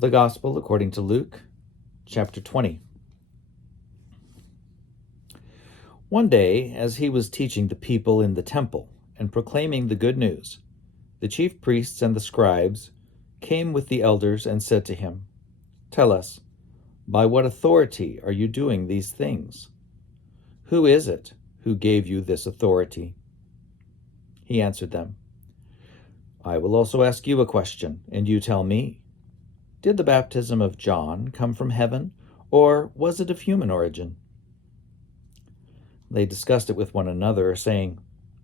The Gospel according to Luke, chapter 20. One day, as he was teaching the people in the temple and proclaiming the good news, the chief priests and the scribes came with the elders and said to him, "Tell us, by what authority are you doing these things? Who is it who gave you this authority?" He answered them, "I will also ask you a question, and you tell me. Did the baptism of John come from heaven, or was it of human origin?" They discussed it with one another, saying,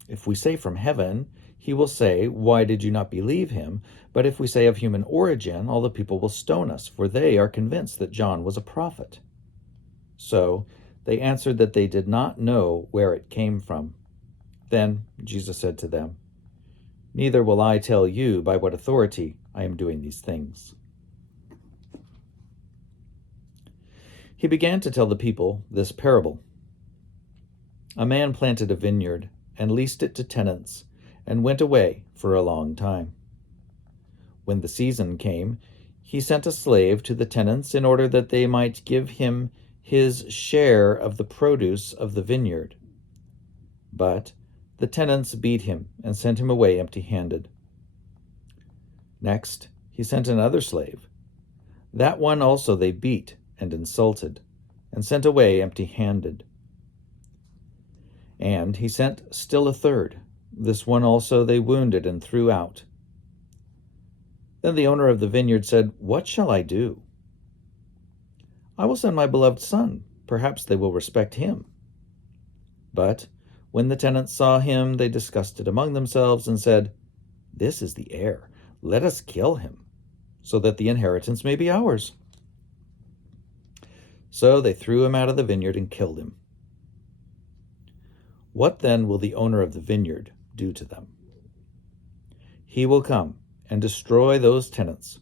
"If we say from heaven, he will say, 'Why did you not believe him?' But if we say of human origin, all the people will stone us, for they are convinced that John was a prophet." So they answered that they did not know where it came from. Then Jesus said to them, "Neither will I tell you by what authority I am doing these things." He began to tell the people this parable. A man planted a vineyard and leased it to tenants and went away for a long time. When the season came, he sent a slave to the tenants in order that they might give him his share of the produce of the vineyard. But the tenants beat him and sent him away empty-handed. Next, he sent another slave. That one also they beat and insulted, and sent away empty-handed. And he sent still a third. This one also they wounded and threw out. Then the owner of the vineyard said, "What shall I do? I will send my beloved son. Perhaps they will respect him." But when the tenants saw him, they discussed it among themselves and said, "This is the heir. Let us kill him, so that the inheritance may be ours." So they threw him out of the vineyard and killed him. What then will the owner of the vineyard do to them? He will come and destroy those tenants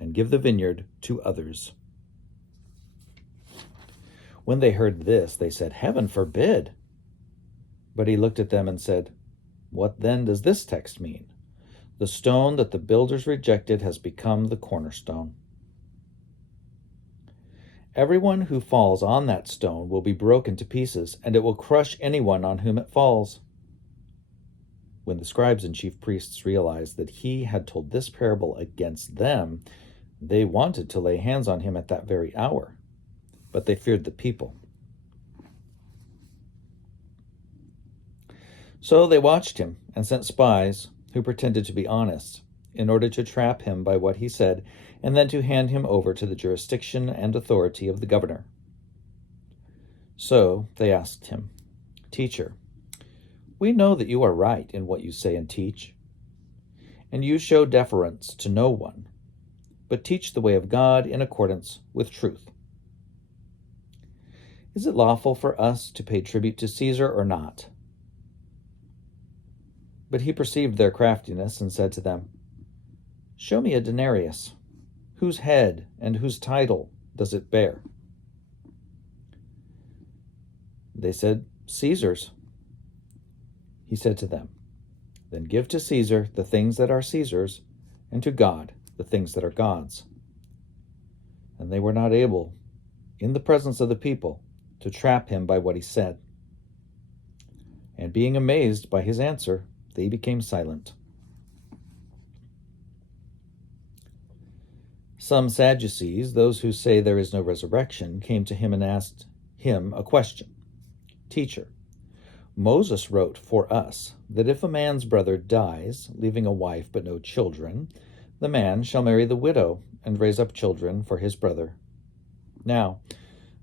and give the vineyard to others. When they heard this, they said, "Heaven forbid." But he looked at them and said, "What then does this text mean? The stone that the builders rejected has become the cornerstone. Everyone who falls on that stone will be broken to pieces, and it will crush anyone on whom it falls." When the scribes and chief priests realized that he had told this parable against them, they wanted to lay hands on him at that very hour, but they feared the people. So they watched him and sent spies who pretended to be honest, in order to trap him by what he said, and then to hand him over to the jurisdiction and authority of the governor. So they asked him, "Teacher, we know that you are right in what you say and teach, and you show deference to no one, but teach the way of God in accordance with truth. Is it lawful for us to pay tribute to Caesar or not?" But he perceived their craftiness and said to them, "Show me a denarius. Whose head and whose title does it bear?" They said, "Caesar's." He said to them, "Then give to Caesar the things that are Caesar's, and to God the things that are God's." And they were not able, in the presence of the people, to trap him by what he said. And being amazed by his answer, they became silent. Some Sadducees, those who say there is no resurrection, came to him and asked him a question. "Teacher, Moses wrote for us that if a man's brother dies, leaving a wife but no children, the man shall marry the widow and raise up children for his brother. Now,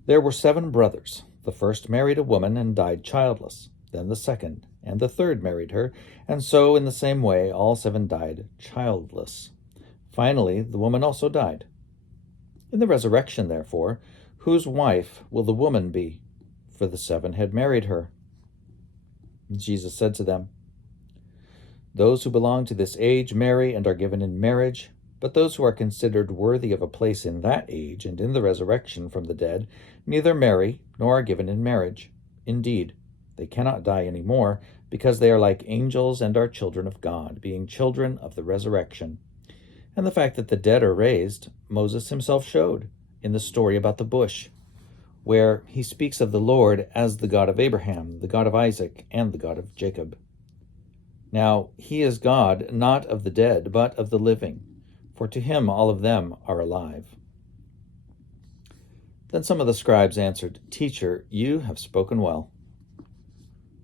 there were 7 brothers. The first married a woman and died childless. Then the second and the third married her, and so in the same way all 7 died childless. Finally, the woman also died. In the resurrection, therefore, whose wife will the woman be? For the 7 had married her." Jesus said to them, "Those who belong to this age marry and are given in marriage, but those who are considered worthy of a place in that age and in the resurrection from the dead neither marry nor are given in marriage. Indeed, they cannot die any more, because they are like angels and are children of God, being children of the resurrection. And the fact that the dead are raised, Moses himself showed in the story about the bush, where he speaks of the Lord as the God of Abraham, the God of Isaac, and the God of Jacob. Now, he is God not of the dead, but of the living, for to him all of them are alive. Then some of the scribes answered, Teacher, you have spoken well.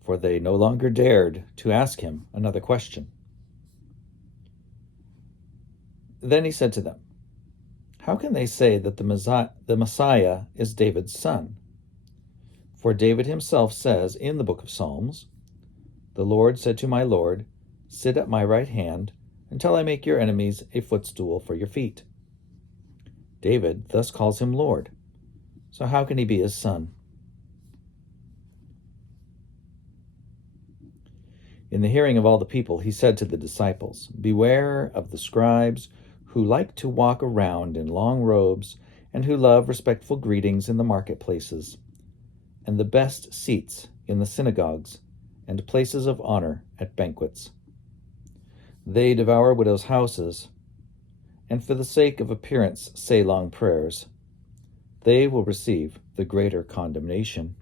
For they no longer dared to ask him another question. Then he said to them, How can they say that the Messiah is David's son? For David himself says in the book of Psalms, The Lord said to my Lord, Sit at my right hand until I make your enemies a footstool for your feet. David thus calls him Lord. So how can he be his son? In the hearing of all the people, he said to the disciples, Beware of the scribes who like to walk around in long robes and who love respectful greetings in the marketplaces and the best seats in the synagogues and places of honor at banquets. They devour widows' houses, and for the sake of appearance say long prayers. They will receive the greater condemnation.